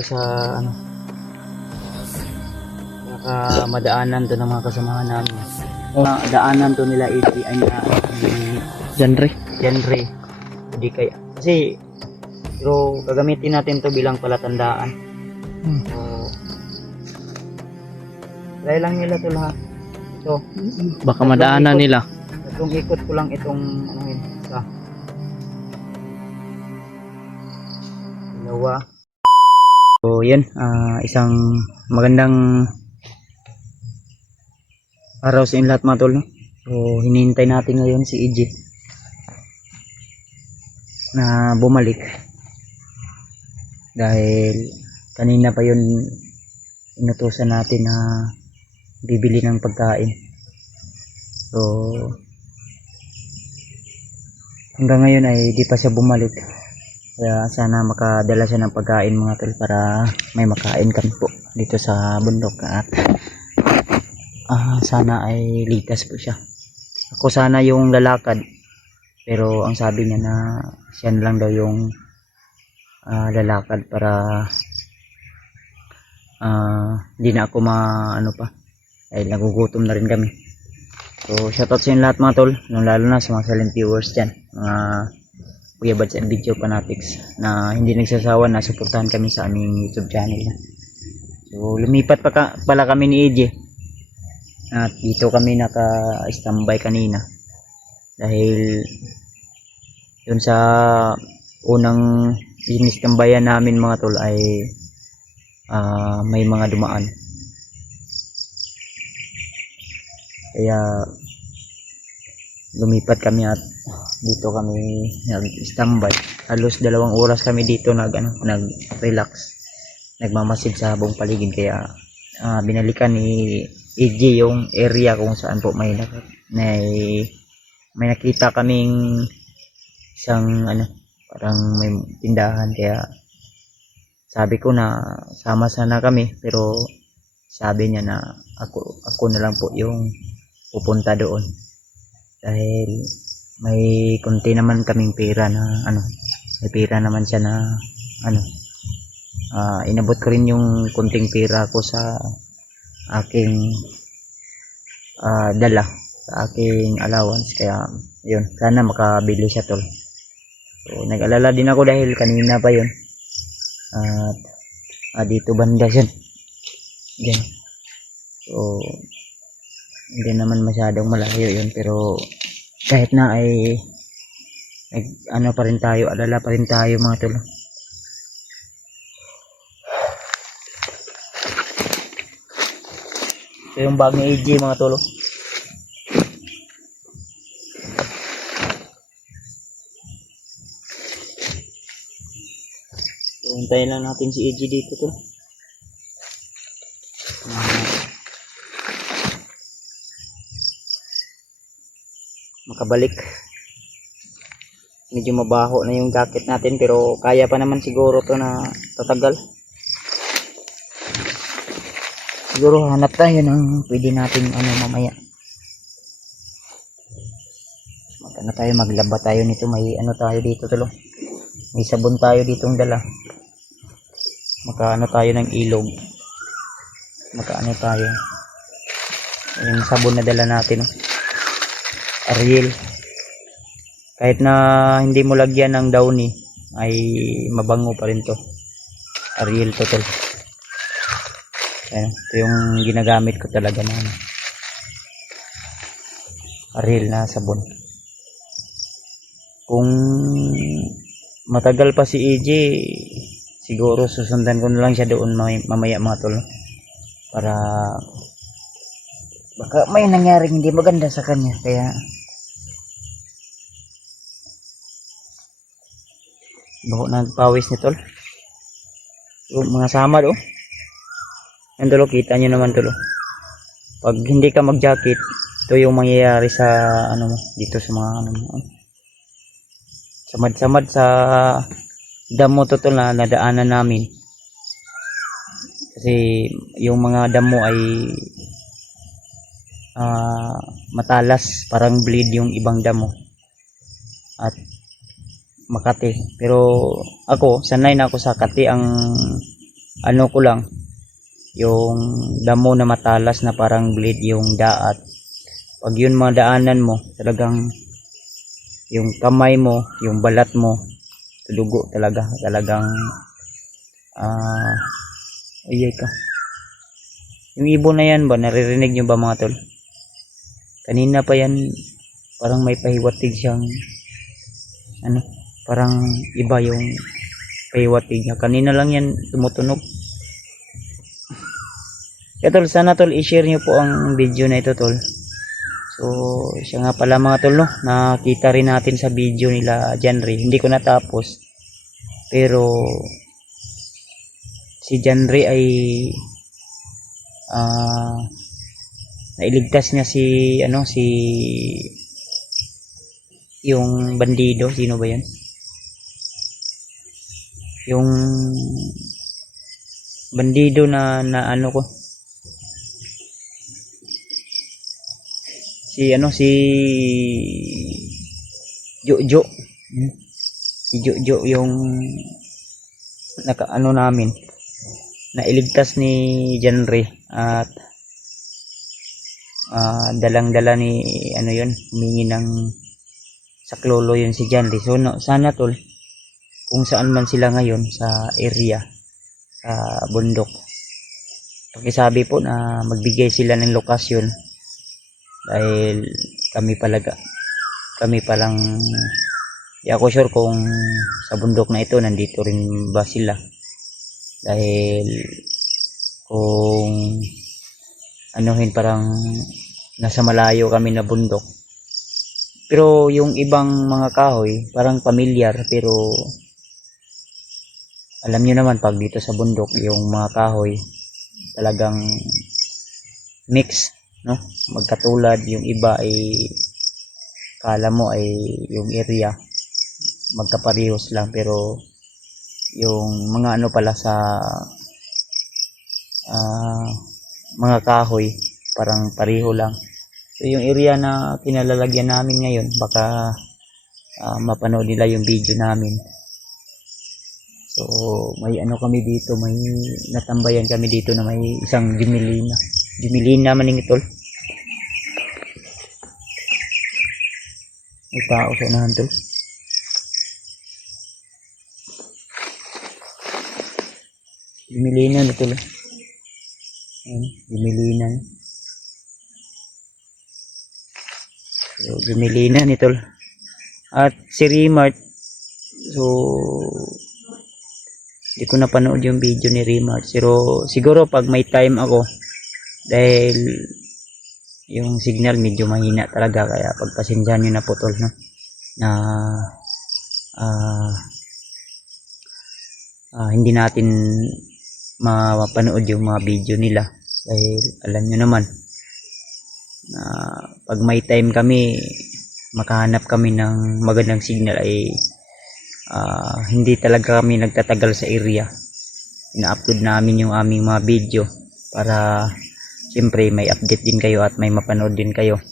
Sa ano, baka madaanan to ng mga kasamahan namin. Daanan to nila AP ay na ni Genre. Hindi kaya kasi pero gagamitin natin to bilang palatandaan. So, try lang nila to lahat. So, Baka madaanan nila. itong ikot ko lang itong ano yun, isa. Dalawa. So, yan. Isang magandang araw sa inyo lahat mga tol. No? So, hinihintay natin ngayon si EJ na bumalik. Dahil kanina pa yun inutusan natin na bibili ng pagkain. So, hanggang ngayon ay di pa siya bumalik. Kaya sana makadala siya ng pagkain mga tol para may makain kami po dito sa bundok at sana ay ligtas po siya. Ako sana yung lalakad pero ang sabi niya na siya na lang daw yung lalakad para hindi na ako ano pa ay nagugutom na rin kami. So shoutout sa inyo lahat mga tol, lalo na sa mga silent viewers dyan, mga Kuya Bads and Video Fanatics na hindi nagsasawa na suportahan kami sa aming YouTube channel. So lumipat pala kami ni EJ at dito kami naka-standby kanina dahil yun sa unang inistambayan namin mga tol ay may mga dumaan, kaya lumipat kami at dito kami nag-standby. Halos 2 oras kami dito nag-relax, nagmamasid sa buong paligid. Kaya binalikan ni EJ yung area kung saan po may nakita kaming isang parang may tindahan. Kaya sabi ko na sama sana kami, pero sabi niya na ako na lang po yung pupunta doon dahil may konti naman kaming pera na may pera naman siya na inabot ko rin yung konting pera ko sa aking dala sa aking allowance. Kaya yun, sana makabili siya tol. So nag-alala din ako dahil kanina pa yun at dito banda siya yan. So hindi naman masyadong malayo yun, pero kahit na ay pa rin tayo, alala pa rin tayo mga tol. So yung bag ni EJ mga tol, so hintayin lang natin si EJ dito tol. Makabalik. Medyo mabaho na yung jacket natin pero kaya pa naman siguro to na tatagal. Siguro hanap tayo ng pwede natin mamaya. Tayo maglaba tayo nito, may tayo dito tulo. May sabon tayo ditong dala. Tayo ng ilog. Tayo. Yung sabon na dala natin. Ariel. Kahit na hindi mo lagyan ng downy ay mabango pa rin to. Ariel to tol. Ayan, ito yung ginagamit ko talaga na Ariel na sabon. Kung matagal pa si EJ, siguro susundan ko na lang siya doon mamaya mga tol, para baka may nangyaring hindi maganda sa kanya. Kaya baho nagpawis ni tol. So, mga samad yan tol, kita nyo naman tol. Pag hindi ka mag jacket, ito yung mangyayari sa dito sa mga samad-samad sa damo to tol na nadaanan namin. Kasi yung mga damo ay matalas, parang bleed yung ibang damo at Makati. Pero ako sanay na ako sa Kati. Ang ano ko lang, yung damo na matalas na parang blade yung daat. Pag yun madaanan mo, talagang yung kamay mo, yung balat mo, dugo talaga. Talagang, ayay ka. Yung ibon na yan ba, naririnig nyo ba mga tol? Kanina pa yan, parang may pahiwatig siyang, ano, parang iba yung pahiwatig niya. Kanina lang yan tumutunog. Kaya tol, sana tol, i-share nyo po ang video na ito tol. So, siya nga pala mga tol, no? Nakita rin natin sa video nila Janry. Hindi ko natapos. Pero, si Janry ay nailigtas niya si, ano, si yung bandido. Sino ba yan? Yung bandido na ano ko. Si ano, si Jojo. Si Jojo yung naka ano namin, nailigtas ni Janry at dalang-dala ni ano yun, humingi ng saklolo yun si Janry. So no, sana tol, kung saan man sila ngayon sa area, sa bundok, pakisabi po na magbigay sila ng lokasyon. Dahil kami palang di ako sure kung sa bundok na ito nandito rin ba sila, dahil kung anuhin parang nasa malayo kami na bundok. Pero yung ibang mga kahoy parang pamilyar, pero alam nyo naman pag dito sa bundok yung mga kahoy talagang mix, no? Magkatulad, yung iba ay kala mo ay yung area magkaparehos lang, pero yung mga ano pala sa mga kahoy parang pareho lang. So yung area na kinalalagyan namin ngayon, baka mapanood nila yung video namin. So may ano kami dito, may natambayan kami dito na may isang Jimilina maning tol. May tao sa unahan tol. Jimilina nito tol. Ayan, Jimilina. So Jimilina ni tol. At si Remart, so hindi ko napanood yung video ni Remart, pero siguro pag may time ako, dahil yung signal medyo mahina talaga, kaya pagpasensyahan nyo na po tol, no? Na hindi natin mapanood yung mga video nila, dahil alam nyo naman na pag may time kami, makahanap kami ng magandang signal, ay hindi talaga kami nagtatagal sa area. Ina-upload namin yung aming mga video para siyempre may update din kayo at may mapanood din kayo.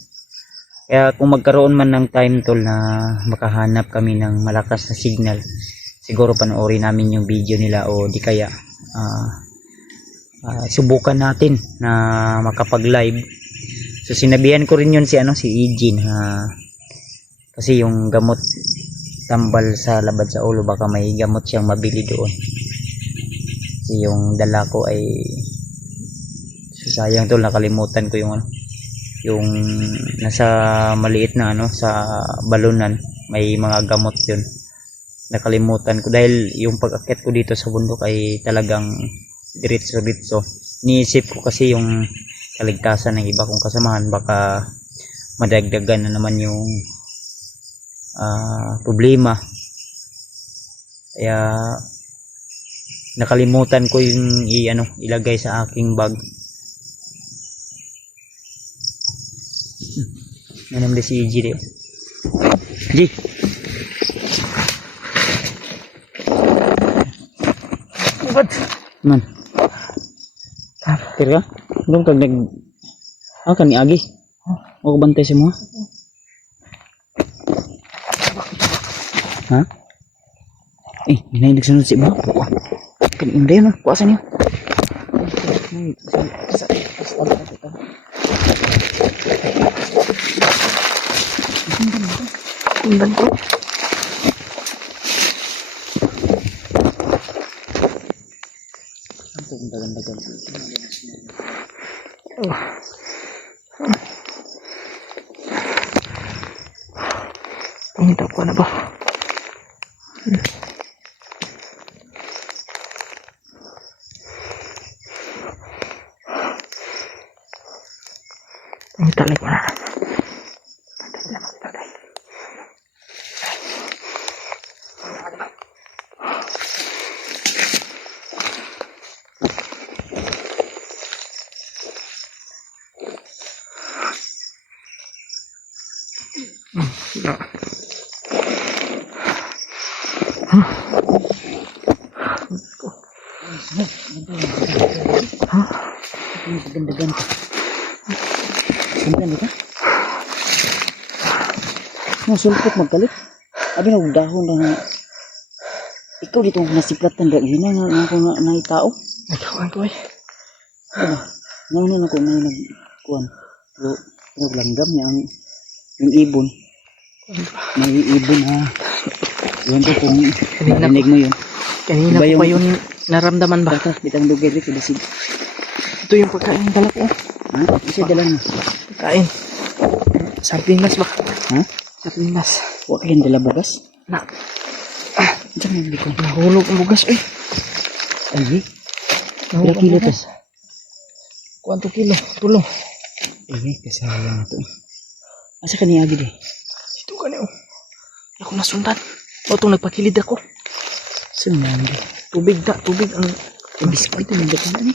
Kaya kung magkaroon man ng time tol na makahanap kami ng malakas na signal, siguro panoorin namin yung video nila, o di kaya subukan natin na makapag live. So sinabihan ko rin yun si Eugene, kasi yung gamot tambal sa labad sa ulo, baka may gamot siyang mabili doon. Kasi yung dala ko ay, so sayang tol, nakalimutan ko yung nasa maliit na sa balunan, may mga gamot yun, nakalimutan ko, dahil yung pag-akyat ko dito sa bundok ay talagang diretso. Niisip ko kasi yung kaligtasan ng iba kong kasamahan, baka madagdagan na naman yung problema, kaya nakalimutan ko yung ilagay sa aking bag. Nanam si G. G. What? Man. Tira. Dong kag kan ni Agi. Mo bantay si mo. Ha? Hinay nagsunod si mo. Kan inday no, kuasan niyo. Tingnan ko. Ang dagan-dagan. Oh. Pangita ko na ba? Pangita lang ko na. Ang dagan-dagan ka. Sundan ka? Sulpot magkalit. Abi na dahon na ikaw dito nasiplatan da hina na ako na itao. Nagkawan ko eh. Ano? Nauna na ko may nagkuan. Pero pinaglanggam niya yung ibon. May ibon ha. Yan ko kung narinig mo yun. Kanina Iba ko pa yun naramdaman ba? Baka bitang lugar dito bisig. Ito yung pagkain ng dala ko. Ha? Isa dala mo. Pagkain. Sardinas ba? Ha? Sardinas. Wa kayong dala bugas? Na. Diyan mo biko. Nahulog ang bugas eh. Ay, Nahulog kilo ang bugas. Kuanto kilo? Tulong. eh, kasayang ito. Asa ka niya agad eh? Ito ka na oh. Ako nasundan. O itong nagpakilid ako. Sundan. Tubig da. Tubig ang Ang biskit ito nang dapat na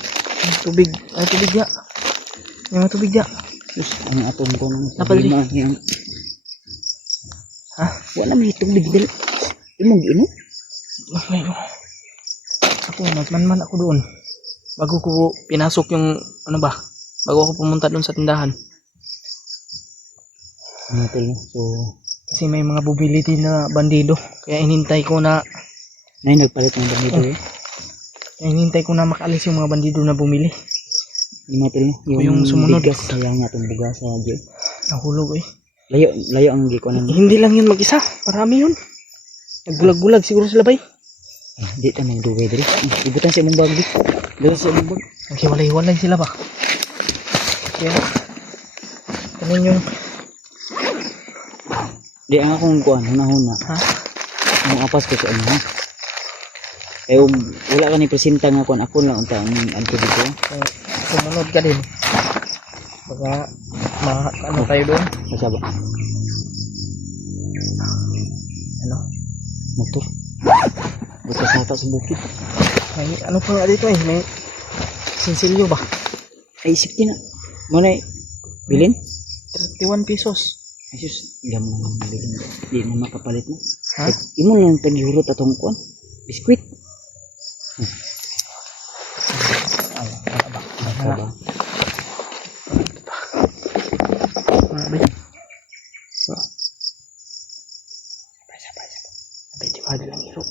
tubig. Ay tubig da. Yung tubig da. Sus, ang atong ko nang Napalali. yang. Ha? Wala may tubig dala. Imong giinom? Ngayon. Ako, nagmanman ako doon. Bago ko pinasok yung, ano ba? Bago ako pumunta doon sa tindahan. Ano tol? So, Kasi may mga bumili din na bandido. Kaya inintay ko na, nay nagpalit ng dami eh. na makalis yung mga bandido na bumili. Yung tol, Yung sumunod. bigas kaya nga itong bugas sa dyan. Nahulog eh. Layo ang gikuanan. Hindi lang yun mag-isa. Marami yun. Nagbulag-bulag siguro sila bay. Di ta magduway dali. Ibutan sa imong bag di. Dala sa imong bag. Naghiwalay-hiwalay sila ba? Kaya, kanin yung, Di ang akong kuan, huna-huna. ha? Ang apas ko sa ano ha. Eh wala ka ni presenta nga kuan ako lang unta ang adto dito. Sumunod ka din. Baka, ano tayo doon? Basta ba? Ano? Motor. Bukas nata sa bukid. May, ano pa nga dito eh? May sinsilyo ba? Ay isip na. Muna bilin? 31 pesos. Ay sus, gamon ang bilin. Di mo makapalit mo. Ha? Imo lang taghurot atong kuan. Biskwit. Ay, ano ba? Basta ba? Ano ba yan? So, pwede ba dalang hiro?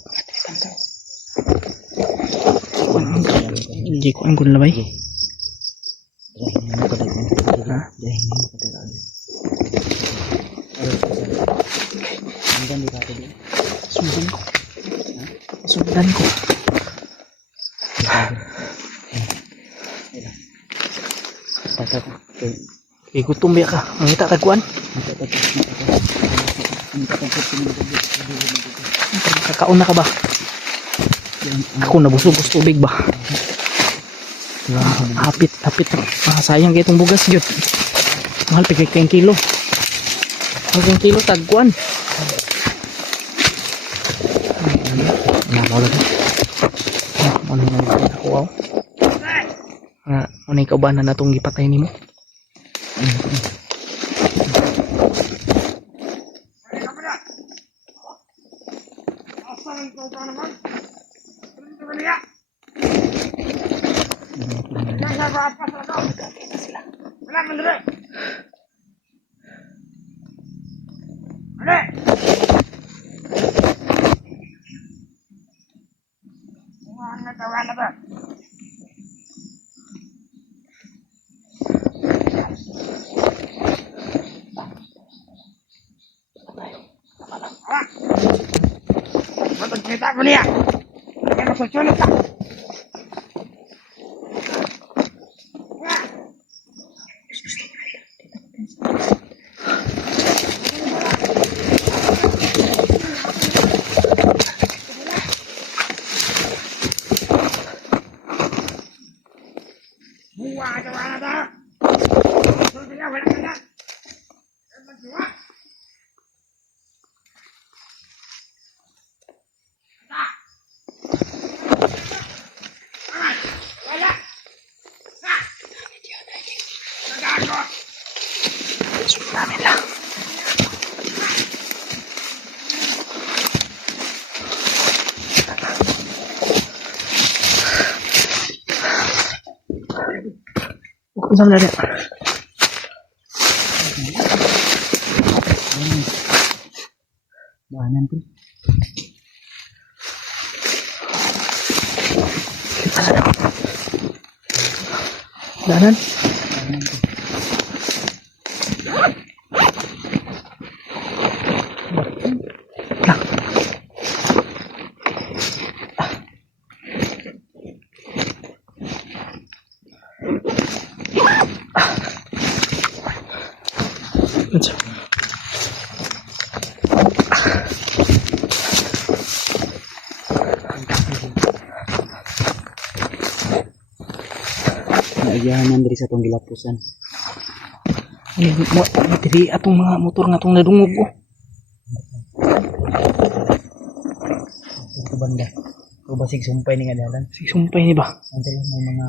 Hindi ko ang gula ba eh? Dahil mo ka dagan. Ha? Dahil mo ka dagan. Hanggang di ka ito din. Sundan ko. Sundan ko. Tatak. Igutom ba ka? Mangita tagkuan? Kakaon na ka ba? Ako nabusog sa tubig ba? Hapit. Sayang kaya itong bugas yun. Mahal pigay kayong kilo. Mahal kilo tagkuan. Ano lang. Ano na ako wow. Ano ikaw ba na natong gipatay nimo? Sunod namin lang. Huwag saan lari. Bahanan tuh. Danan. Lah. Macam. Naiyahanan dari sa tong gilapusan. Mo diri atong mga motor nga tong nadungog ko. Sa banda. O basig sumpay ni nga dalan. Si sumpay ni ba? Ante lang may mga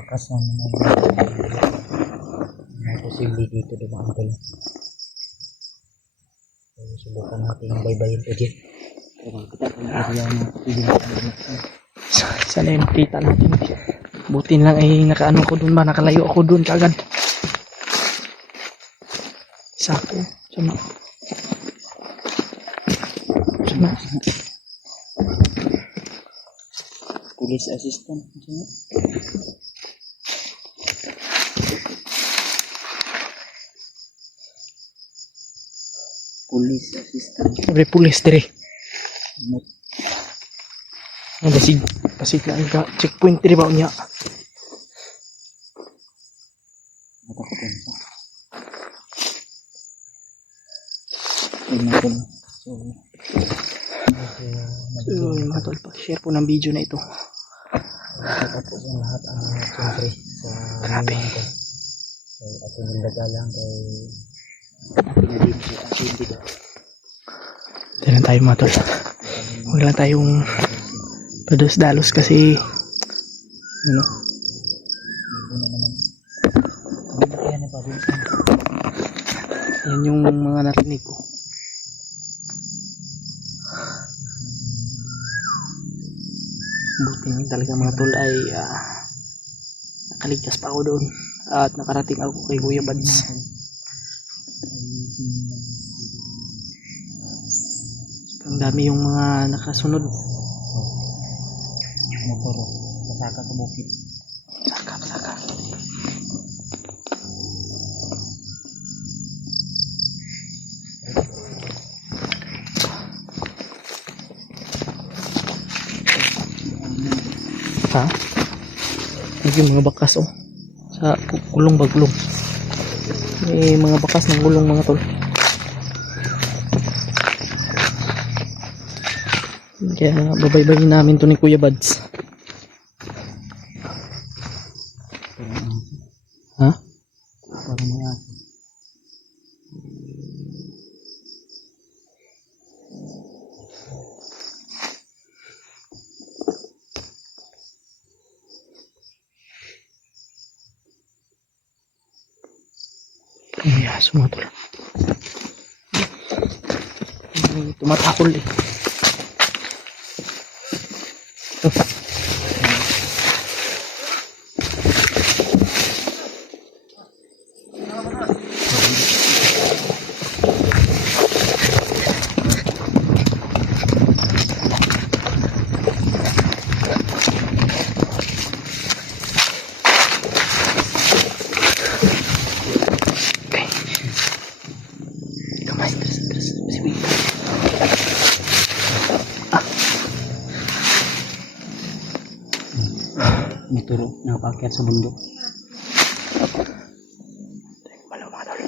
bakas na mga posible dito diba uncle. So subukan natin baybayin ko dyan. Kita kung area na pwede natin. Sana yung kita natin. Butin lang ay nakaano ko dun ba? Nakalayo ako dun kagad. Sako. Sama. Sama. Police assistant. Police assistant. Sabi pulis dire. Ang basig lang ka. Checkpoint dire ba niya? Natakutin sa. Tingnan ko. So, yung mga tol, share po ng video na ito. Tapos yung lahat siyempre sa Grabe. So, at yung nagagalang kay video. Hindi lang tayo mga tol. Huwag lang tayong pados-dalos kasi ano? Una naman. Ano kaya na pabilisan? Yan yung mga narinig ko. Buti lang talaga mga tol ay nakaligtas pa ako doon at nakarating ako kay Kuya Bads. Ang dami yung mga nakasunod. Motor. Pasaka sa bukid. Saka. Ha? Yung mga bakas oh. Sa gulong ba gulong? May mga bakas ng gulong mga tol. Kaya babaybayin namin to ni Kuya Bads. Ha? Para may aso. May aso mga tol. May tumatakol eh. Kamay, terus. Masih May turo na paakyat sa bundok. Malo mga tol.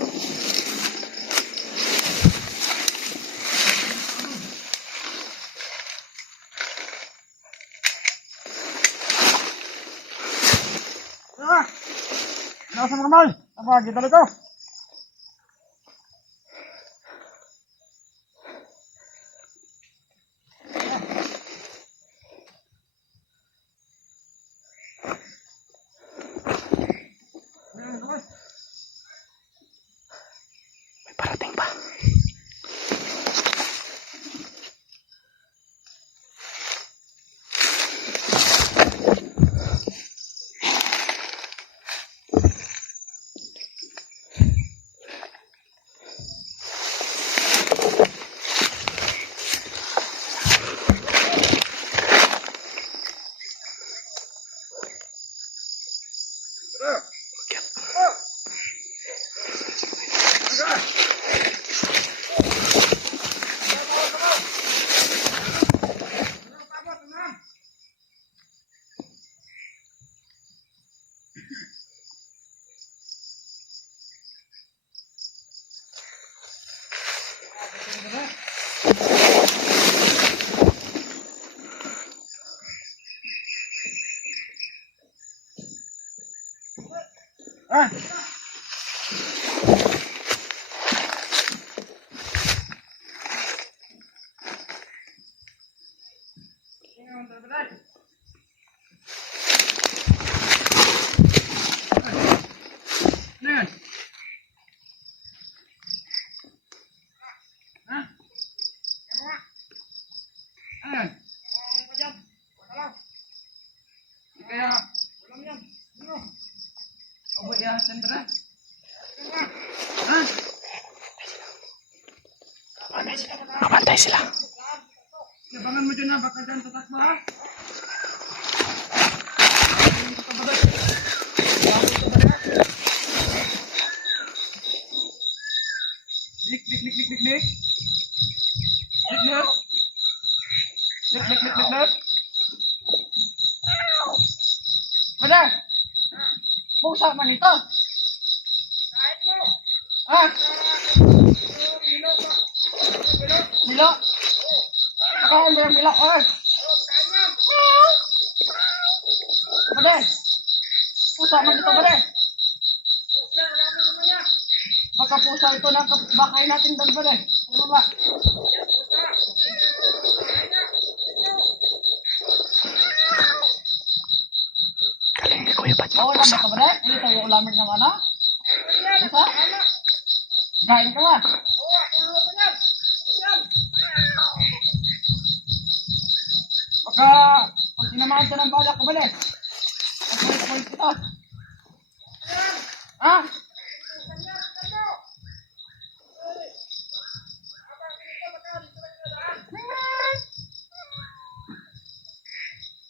Nasa normal. Apa kita dito? May parating pa. Nakabantay sila. Abangan mo dyan na, baka dyan tatas mo ha. Dik. Padang! Pusa man ito! Ah! Milo! Nakaon mo yung milo, oy! Padang! Pusa man ito, Padang! Baka pusa ito ng bakay natin doon, Padang! Ano ba? Galing ni Kuya Bats Oo, magpusa. naman ka, Padang? Hindi tayo ulamin ng ano? Pusa? Gain ka ba? Baka, pag tinamaan ka ng bala, kabalik. Ang point kita. Ha?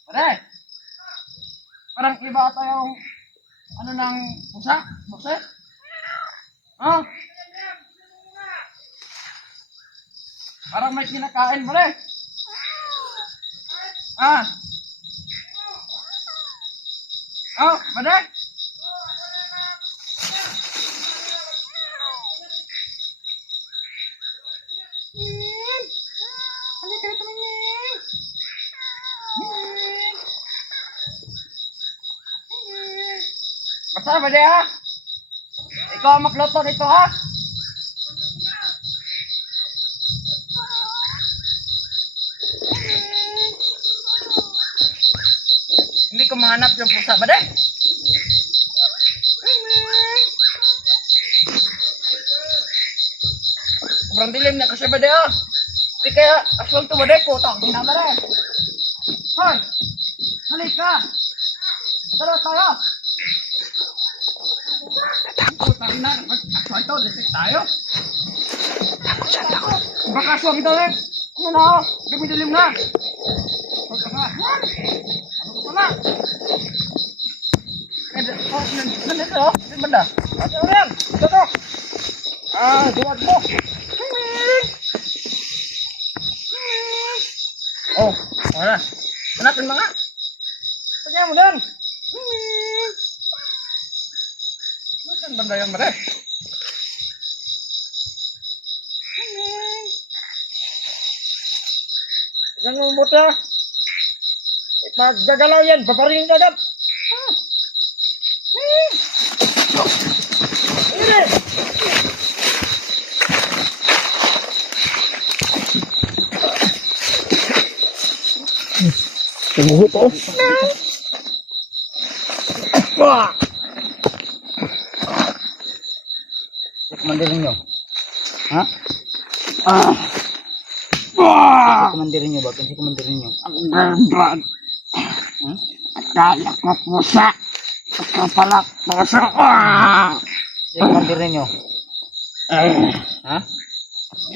Pare, parang iba ata yung ano ng pusa? Bukse? Ha? Parang may kinakain, pare. Ah. Oh, pare. Basta ba ha? Ikaw ang magluto nito ha? Hindi ko mahanap yung pusa ba Sobrang dilim na kasi ba Hindi kaya aswang to ba putang. Hindi naman Hoy! Halika! Tara tayo! Putang ina, aswang to, lisik tayo. Takot siya, takot. Baka aswang to Ano na dumidilim na. Huwag ka nga. Ano ka na? Nandito Di banda? Ano yan? Ito to. Duwag mo. Oh, wala. Hanapin mga. Tanya mo doon. Saan banda yan, mare? Isang mabuti ah. Ipagdagalaw yan, paparingin ka agad. Ire! Tumuho po. Wah! Si commander ninyo. Ha? Wah! Si commander ninyo, bakit si commander ninyo? Ang ganda. Akala ko pusa. Ito pala pusa. Si commander ninyo. Ha?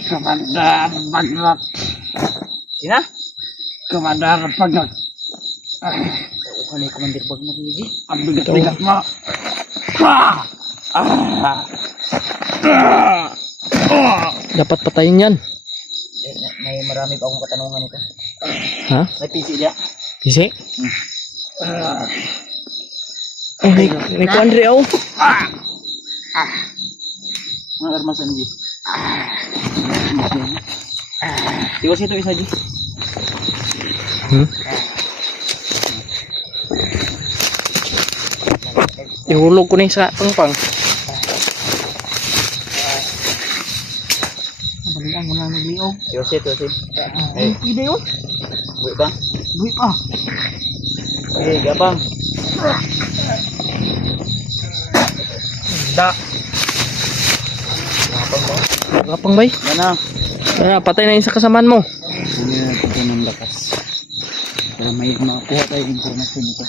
Komandar Bagnat. Sina? Komandar Bagnat. O kanay commander bag mo kini. Ang bigat-bigat mo. Wah! Dapat patayin yan. May marami pa akong katanungan ito. Ha? May PC dia. Bisi? Oh, may kuandre oh. Mga armas ano di? Tiwas ito isa di. Hmm? Ihulog ko na yung sa pangpang. Balikan mo lang nagliog. Tiwas ito si. Eh, Ide yun. buwi ba? Buwi pa. Eh, gapang. Da. Gapang ba? Kapang bay. Mana? Patay na yung sa kasamaan mo. Ano na ito ng lakas. Para may makakuha tayong informasyon ito.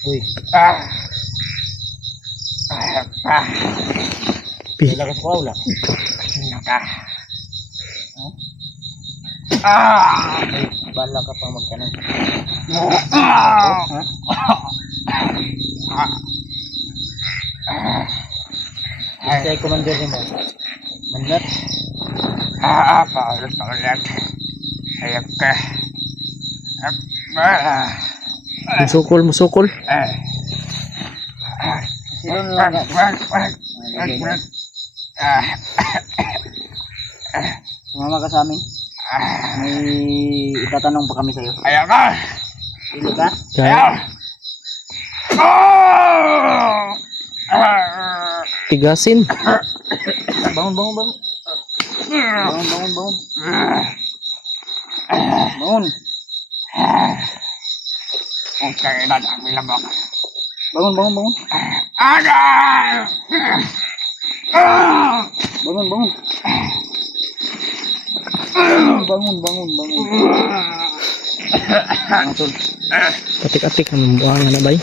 Uy, may lakas ko wala. May bala ka pang magtanong. Ha? Sa commander ni mo. Manat. Paulit. Hayap ka. Musukol. Sino lang nga? Sumama ka sa amin. May itatanong pa kami sa'yo. Ayaw ka! Hindi ka? Kaya, tigasin. Bangun. Bangun. Okay, nadami lang ako. Bangun. Agay! Bangun. Tol. Atik-atik ang buhang na bay.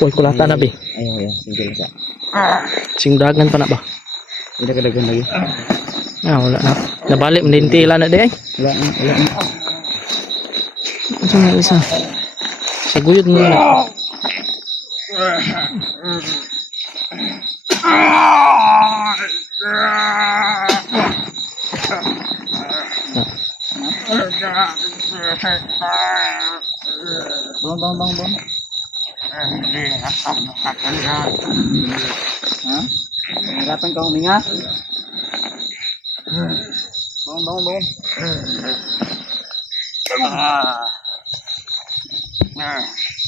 Uy, kulata na bay. Ayaw. Sige lang ka. Singdagan pa na ba? Hindi ka dagan lagi. Wala na. Nabalik, mandintila na di ay. Wala na. Ano nga isa? Sa guyod mo na. Bangun. Hindi ako makatanda. Ha? Hirapan ka huminga? Bangun.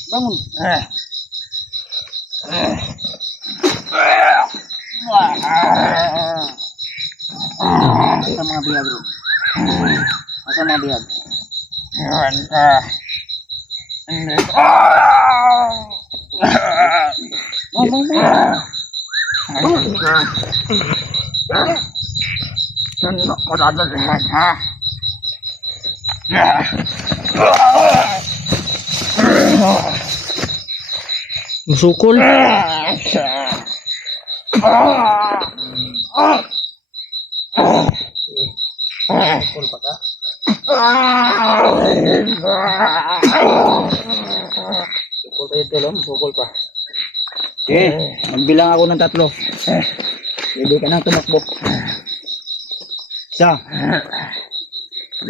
Bangun. Asa mga bihag bro? Asa mga bihag? Iwan ka. Hindi ko. Saan ko dadalhin ha? Musukol. Pukul pa ka? Pukul pa yung tulong, pukul pa. Okay, magbilang ako ng 3. Pwede ka nang tumakbo. Isa.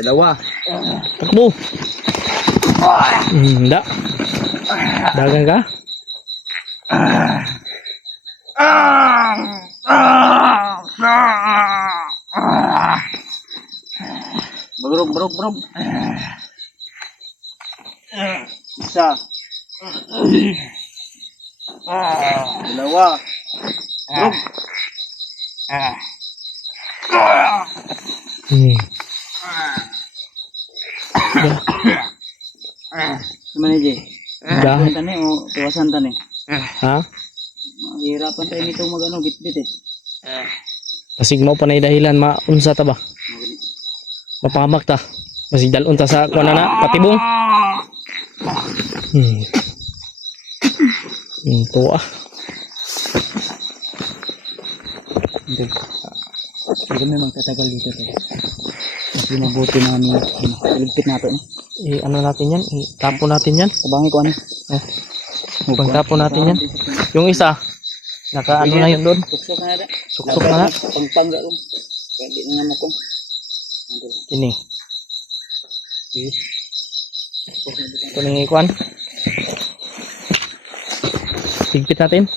Dalawa. Takbo. Da. Dagan ka? Barog. Isa. Dalawa. Barog. Gimana Jay? Da. Tani o tuwasan tani? Ha? Mahirapan tayo nito mag-ano, bit-bit eh. Pasig mo pa na dahilan maunsa ta ba? Mapahamak ta. Pasig dalon ta sa kuana na patibong. Tuwa. Hindi. Hindi kami magtatagal dito tayo. Mas mabuti na kami, iligpit natin. Ano natin yan? Itapon natin yan. Sabangi ko ano. Pagtapon natin yan. Yung isa, naka ano na yun doon. Suksok na na. Suksok na nga. Pangpangga ko. Pwede na naman ko. Kini. Ito nang ikuan. Higpit natin.